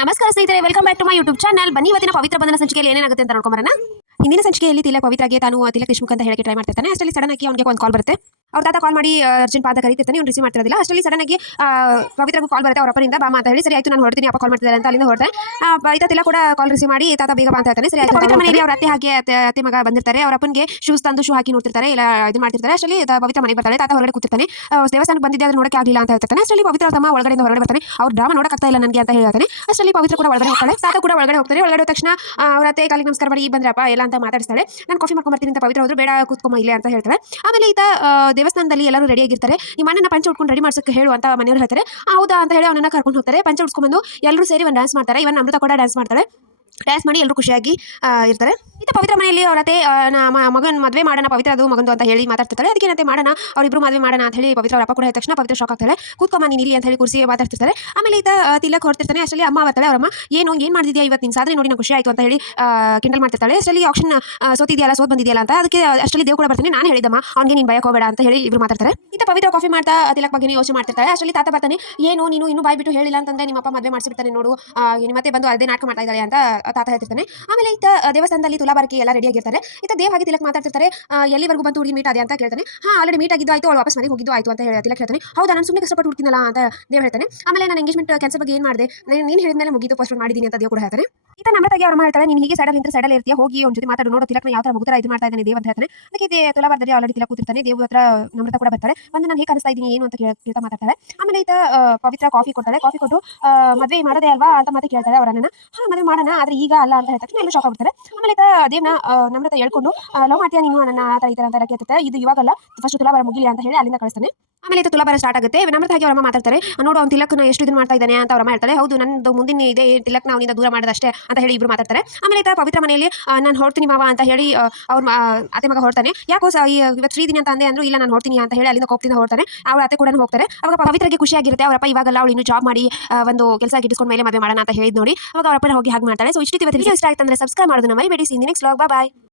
ನಮಸ್ಕಾರ ಸ್ನೇಹಿತರೆ, welcome back to my YouTube channel. ಬನ್ನಿ ಇವತ್ತಿನ ಪವಿತ್ರ ಬಂಧನ ಸಂಚಿಕೆಯಲ್ಲಿ ಏನಾಗುತ್ತೆ ಅಂತ ನೋಡ್ಕೊಂಬರೋಣ. ಹಿಂದಿನ ಸಂಚಿಕೆಯಲ್ಲಿ ತಿಲಕ್ ಪವಿತ್ರಾಗೆ ತಾನು ತಿಲಕ್ ದೇಶಮುಖ ಅಂತ ಹೇಳಕ್ಕೆ ಟ್ರೈ ಮಾಡ್ತಿರ್ತಾನೆ. ಅಷ್ಟರಲ್ಲಿ ಸಡನ್ ಆಗಿ ಅವನಿಗೆ ಒಂದು ಕಾಲ್ ಬರುತ್ತೆ. ಅವ್ರ ತಾತ ಕಾಲ್ ಮಾಡಿ ಅರ್ಜೆಂಟ್ ಪಾದ ಕರೀತಿರ್ತಾನೆ, ಅವ್ನು ರಿಸೀವ್ ಮಾಡ್ತಿರೋದಿಲ್ಲ. ಅಷ್ಟರಲ್ಲಿ ಸಡನ್ ಆಗಿ ಪವಿತ್ರಗೂ ಕಾಲ್ ಬರುತ್ತೆ ಅವ್ರ ಅಪ್ಪನಿಂದ. ಬಾಮ ಅಂತ ಹೇಳಿ, ಸರಿ ಆಯ್ತು ನಾನು ಹೊರಡ್ತೀನಿ, ಅಪ್ಪ ಕಾಲ್ ಮಾಡ್ತಿದ್ದಾರೆ ಅಂತ ಅಲ್ಲಿಂದ ಹೊರಡ್ತಾರೆ. ಆಯ್ತಾ ತಿಲಕ್ ಕೂಡ ಕಾಲ್ ರಿಸೀವ್ ಮಾಡಿ ತಾತ ಬೇಗ ಬಾ ಅಂತ ಹೇಳ್ತಾನೆ. ಸರಿ ಆಯ್ತು. ಪವಿತ್ರ ಮನೆಯಲ್ಲಿ ಅವ್ರ ಅತ್ತೆ ಹಾಗೆ ಅತ್ತೆ ಮಗ ಬಂದಿರ್ತಾರೆ. ಅವ್ರ ಅಪ್ಪನಿಗೆ ಶೂಸ್ ತಂದು ಶೂ ಹಾಕಿ ನೋಡ್ತಿರ್ತಾರೆ, ಇಲ್ಲ ಇದು ಮಾಡ್ತಿರ್ತಾರೆ. ಅಷ್ಟರಲ್ಲಿ ಪವಿತ್ರ ಮನೆಗೆ ಬರ್ತಾಳೆ. ತಾತ ಹೊರಗಡೆ ಕೂತಿರ್ತಾನೆ. ದೇವಸ್ಥಾನಕ್ಕೆ ಬಂದಿದ್ದೆ ಆದ್ರೆ ನೋಡಕ್ಕೆ ಆಗಲಿಲ್ಲ ಅಂತ ಹೇಳ್ತಾನೆ. ಅಷ್ಟರಲ್ಲಿ ಪವಿತ್ರ ತಮ್ಮ ಒಳಗಡೆಯಿಂದ ಹೊರಗಡೆ ಬರ್ತಾನೆ. ಅವ್ರ ಡ್ರಾಮಾ ನೋಡಕ್ ಆಗ್ತಾ ಇಲ್ಲ ನನಗೆ ಅಂತ ಹೇಳ್ತಾನೆ. ಅಷ್ಟರಲ್ಲಿ ಪವಿತ್ರ ಕೂಡ ಒಳಗಡೆ ಹೋಗ್ತಾಳೆ. ತಾತ ಕೂಡ ಒಳಗಡೆ ಹೋಗ್ತಾರೆ. ಒಳಗಡೆ ಹೋದ ತಕ್ಷಣ ಅವ್ರ ಅತ್ತೆ ಕಾಲಿಗೆ ನಮಸ್ಕಾರ ಮಾಡಿ ಬಂದ್ರಪ್ಪ ಎಲ್ಲ ಅಂತ ಮಾತಾಡಿಸ್ತಾಳೆ. ನಾನು ಕಾಫಿ ಮಾಡ್ಕೊಂಡ್ ಬರ್ತೀನಿ ಅಂತ ಪವಿತ್ರ ಹೋದ್ರು. ಬೇಡ ಕೂತ್ಕೊಮ್ಮ ಇಲ್ಲೇ ಅಂತ ಹೇಳ್ತಾರೆ. ಆಮೇಲೆ ಈತ ದೇವಸ್ಥಾನದಲ್ಲಿ ಎಲ್ಲರೂ ರೆಡಿ ಆಗಿರ್ತಾರೆ. ನಿಮ್ಮ ಅಣ್ಣನ ಪಂಚೆ ಉಟ್ಕೊಂಡು ರೆಡಿ ಮಾಡ್ಸಕ್ಕೆ ಹೇಳು ಅಂತ ಮನೆಯವರು ಹೇಳ್ತಾರೆ. ಹೌದಾ ಅಂತ ಹೇಳಿ ಅವನನ್ನ ಕರ್ಕೊಂಡು ಹೋಗ್ತಾರೆ. ಪಂಚೆ ಉಟ್ಸ್ಕೊಂಡು ಎಲ್ಲರೂ ಸೇರಿ ಒಂದು ಡ್ಯಾನ್ಸ್ ಮಾಡ್ತಾರೆ. ಇವನ್ ಅಮೃತ ಕೂಡ ಡ್ಯಾನ್ಸ್ ಮಾಡ್ತಾಳೆ. ಡ್ಯಾನ್ಸ್ ಮಾಡಿ ಎಲ್ಲರೂ ಖುಷಿಯಾಗಿ ಇರ್ತಾರೆ. ಈತ ಪವಿತ್ರ ಮನೆಯಲ್ಲಿ ಅವರ ಅತ್ತೆ ಮಗನ ಮದುವೆ ಮಾಡೋಣ, ಪವಿತ್ರ ಅದು ಮಗಂದು ಅಂತ ಹೇಳಿ ಮಾತಾಡ್ತಿರ್ತಾರೆ. ಅದಕ್ಕೆ ಏನಂತೆ ಮಾಡೋಣ, ಅವರಿಬ್ರು ಮದುವೆ ಮಾಡೋಣ ಅಂತ ಹೇಳಿ ಪವಿತ್ರ ಅವರ ಅಪ್ಪ ಕೂಡ ಹೇಳಿದ ತಕ್ಷಣ ಪವಿತ್ರ ಶಾಕ್ ಆಗ್ತಾಳೆ. ಕೂತ್ಕೊಮ್ಮ ನೀನು ಇಲ್ಲಿ ಅಂತ ಹೇಳಿ ಕುರ್ಸಿ ಮಾತಾಡ್ತಿರ್ತಾರೆ. ಆಮೇಲೆ ಈತ ತಿಲಕ್ ಹೊರಡ್ತಿರ್ತಾನೆ. ಅಷ್ಟರಲ್ಲಿ ಅಮ್ಮ ಬರ್ತಾಳೆ. ಅವರಮ್ಮ ಏನು ಮಾಡಿದ್ಯಾ ಇವತ್ತು, ನಿನ್ನ ಸಾಧನೆ ನೋಡಿ ನಾನು ಖುಷಿ ಆಯಿತು ಅಂತ ಹೇಳಿ ಕಿಂಡಲ್ ಮಾಡ್ತಿರ್ತಾಳೆ. ಅಷ್ಟರಲ್ಲಿ ಆಕ್ಷನ್ ಸೋತ್ ಬಂದಿದೆಯಲ್ಲ ಅಂತ. ಅದಕ್ಕೆ ಅಷ್ಟರಲ್ಲಿ ದೇವ್ ಕೂಡ ಬರ್ತಾನೆ. ನಾನು ಹೇಳಿದಮ್ಮ ಅವ್ನಿಗೆ ನೀನು ಭಯಕ್ಕೆ ಹೋಗಬೇಡ ಅಂತ ಹೇಳಿ ಇಬ್ರು ಮಾತಾಡ್ತಾರೆ. ಈತ ಪವಿತ್ರ ಕಾಫಿ ಮಾಡ್ತಾ ತಿಲಕ್ ಬಗ್ಗೆ ಯೋಚನೆ ಮಾಡ್ತಿರ್ತಾಳೆ. ಅಷ್ಟರಲ್ಲಿ ತಾತ ಬರ್ತಾನೆ. ನೀನು ಇನ್ನೂ ಬಾಯ್ ಬಿಟ್ಟು ಹೇಳಿಲ್ಲ ಅಂತಂದ್ರೆ ನಿಮ್ಮಪ್ಪ ಮದುವೆ ಮಾಡಿಸಿಬಿಡ್ತಾನೆ ನೋಡು, ಮತ್ತೆ ಬಂದು ಅದೇ ನಾಟಕ ಮಾಡ್ತಾ ಇದ್ದಾಳೆ ಅಂತ ತಾತ ಹೇಳ್ತಿರ್ತಾನೆ. ಆಮೇಲೆ ಈತ ದೇವಸ್ಥಾನದಲ್ಲಿ ತುಲಾಭಾರಕ್ಕೆ ಎಲ್ಲ ರೆಡಿ ಆಗಿರ್ತಾರೆ. ಈತ ದೇವ್ ಹಾಗೆ ತಿಲಕ್ ಮಾತಾಡ್ತಿರ್ತಾರೆ. ಎಲ್ಲಿವರೆಗೂ ಬಂತು ಹುಡುಗಿ ಮೀಟ್ ಆದೆ ಅಂತ ಕೇಳ್ತಾನೆ. ಆಲ್ರೆಡಿ ಮೀಟ್ ಆಗಿದ್ದು ಆಯ್ತು, ಅವಳು ವಾಪಸ್ ಮನೆಗೆ ಹೋಗಿದ್ದು ಆಯ್ತು ಅಂತ ಹೇಳಿ ತಿಲಕ್ ಹೇಳ್ತಾನೆ. ಹೌದಾ, ನಾನು ಸುಮ್ಮನೆ ಕಷ್ಟಪಟ್ಟು ಹುಡ್ತೀನಲ್ಲ ಅಂತ ದೇವ್ ಹೇಳ್ತಾನೆ. ಆಮೇಲೆ ನಾನು ಎಂಗೇಜ್ಮೆಂಟ್ ಕ್ಯಾನ್ಸಲ್ ಬಗ್ಗೆ ಏನು ಮಾಡಿದೆ, ನೀನು ಹೇಳಿದ ಮೇಲೆ ಮುಗಿದು ಪೋಸ್ಟ್ ಮಾಡಿದ್ದೀನಿ ಅಂತ ದೇವ್ ಕೂಡ ಹೇಳ್ತಾನೆ. ಈತ ನಮ್ರತಾಗಿ ಅವ್ರ ಹೇಳ್ತಾರೆ, ನೀನು ಹೀಗೆ ಸೈಡಲ್ಲಿ ಇರ್ತೀಯ, ಹೋಗಿ ಒಂದು ಜೊತೆ ಮಾತಾಡು, ನೋಡು ತಿಲಕ್ನ ಯಾವ ತರ ಮುಗ್ತರ ಇದು ಮಾಡ್ತಾ ಇದ್ದಾನೆ ದೇವ್ ಅಂತ ಹೇಳ್ತಾನೆ. ಅದಕ್ಕೆ ತುಲಾಭಾರದಲ್ಲಿ ಆಲ್ರೆಡಿ ತಿಲಕ್ ಕೂತಿರ್ತಾನೆ. ದೇವ್ ಹತ್ರ ನಮ್ರತ ಕೂಡ ಬರ್ತಾರೆ. ಬಂದು ನಾನು ಹೇಗೆ ಅನಿಸ್ತಾ ಇದ್ದೀನಿ ಏನು ಅಂತ ಕೇಳ್ತಾ ಮಾತಾಡ್ತಾರೆ. ಆಮೇಲೆ ಈತ ಪವಿತ್ರ ಕಾಫಿ ಕೊಡ್ತಾಳೆ. ಕಾಫಿ ಕೊಟ್ಟು ಮದುವೆ ಮಾಡೋದೇ ಅಲ್ವಾ ಅಂತ ಮತ್ತೆ ಕೇಳ್ತಾಳೆ ಅವರನ್ನ. ಮದುವೆ ಮಾಡೋಣ, ಆದ್ರೆ ಈಗ ಅಲ್ಲ ಅಂತ ಹೇಳ್ತಾರೆ. ಎಲ್ಲರೂ ಶಾಕ್ ಆಗ್ಬಿಡ್ತಾರೆ. ಆಮೇಲೆ ದೇವ್ನ ನಮ್ರತ ಹೇಳ್ಕೊಂಡು ಲವ್ ಮಾಡ್ತೀಯಾ ನೀನು ನನ್ನ ಈ ತರ ಅಂತ ಕೇಳ್ತಾರೆ. ಇದು ಇವಾಗಲ್ಲ, ಫಸ್ಟ್ ತುಲಾಭಾರ ಮುಗಿಲಿ ಅಂತ ಹೇಳಿ ಅಲ್ಲಿಂದ ಕಳಿಸ್ತಾನೆ. ಆಮೇಲೆ ತುಲಾಭಾರ ಸ್ಟಾರ್ಟ್ ಆಗುತ್ತೆ. ನಮ್ರತ ಹಾಗೆ ಅವರಮ್ಮ ಮಾತಾಡ್ತಾರೆ. ನೋಡು ಅವ್ನು ತಿಲಕ್ನ ಎಷ್ಟು ಇದನ್ನ ಮಾಡ್ತಾ ಇದ್ದಾನೆ ಅಂತ ಅವರಮ್ಮ ಹೇಳ್ತಾಳೆ. ಹೌದು, ನಂದು ಮುಂದಿನ ಇದೆ ತಿಲಕ್ನ ಅವನಿಂದ ದೂರ ಮಾಡೋದಷ್ಟೇ ಅಂತ ಹೇಳಿ ಇಬ್ರು ಮಾತಾಡ್ತಾರೆ. ಆಮೇಲೆ ಪವಿತ್ರ ಮನೆಯಲ್ಲಿ ನಾನು ಹೊಡ್ತೀನಿ ಮಾವ ಅಂತ ಹೇಳಿ ಅವ್ರ ಅತ್ತೆ ಮಗ ಹೊಡ್ತಾನೆ. ಯಾಕೋ ಇವತ್ತು ಫ್ರೀ ದಿನ ಅಂತ ಅಂದೆ ಅಂದ್ರು. ಇಲ್ಲ ನಾನು ಹೊಡ್ತೀನಿ ಅಂತ ಹೇಳಿ ಅಲ್ಲಿಂದ ಕೋಪದಿಂದ ಹೊಡ್ತಾನೆ. ಅವ್ರ ಅತ್ತೆ ಕೂಡ ಹೋಗ್ತಾರೆ. ಅವಾಗ ಪವಿತ್ರಗೆ ಖುಷಿಯಾಗಿರುತ್ತೆ. ಅವರಪ್ಪ ಇವಾಗಲ್ಲ, ಅವಳು ಇನ್ನು ಜಾಬ್ ಮಾಡಿ ಒಂದು ಕೆಲಸ ಗಿಟ್ಟಿಸ್ಕೊಂಡ ಮೇಲೆ ಮದುವೆ ಮಾಡೋಣ ಅಂತ ಹೇಳಿದ್ ನೋಡಿ. ಅವಾಗ ಅವರಪ್ಪ ಹೋಗಿ ಹಾಗೆ ಮಾಡ್ತಾಳೆ. ಸೊ ಇಷ್ಟ ಆಯ್ತು ಅಂದ್ರೆ ಸಬ್ಸ್ಕ್ರೈಬ್ ಮಾಡೋದನ್ನ ಮರಿಬೇಡಿ. ನೆಕ್ಸ್ಟ್ ವ್ಲಾಗ್, ಬಾಯ್.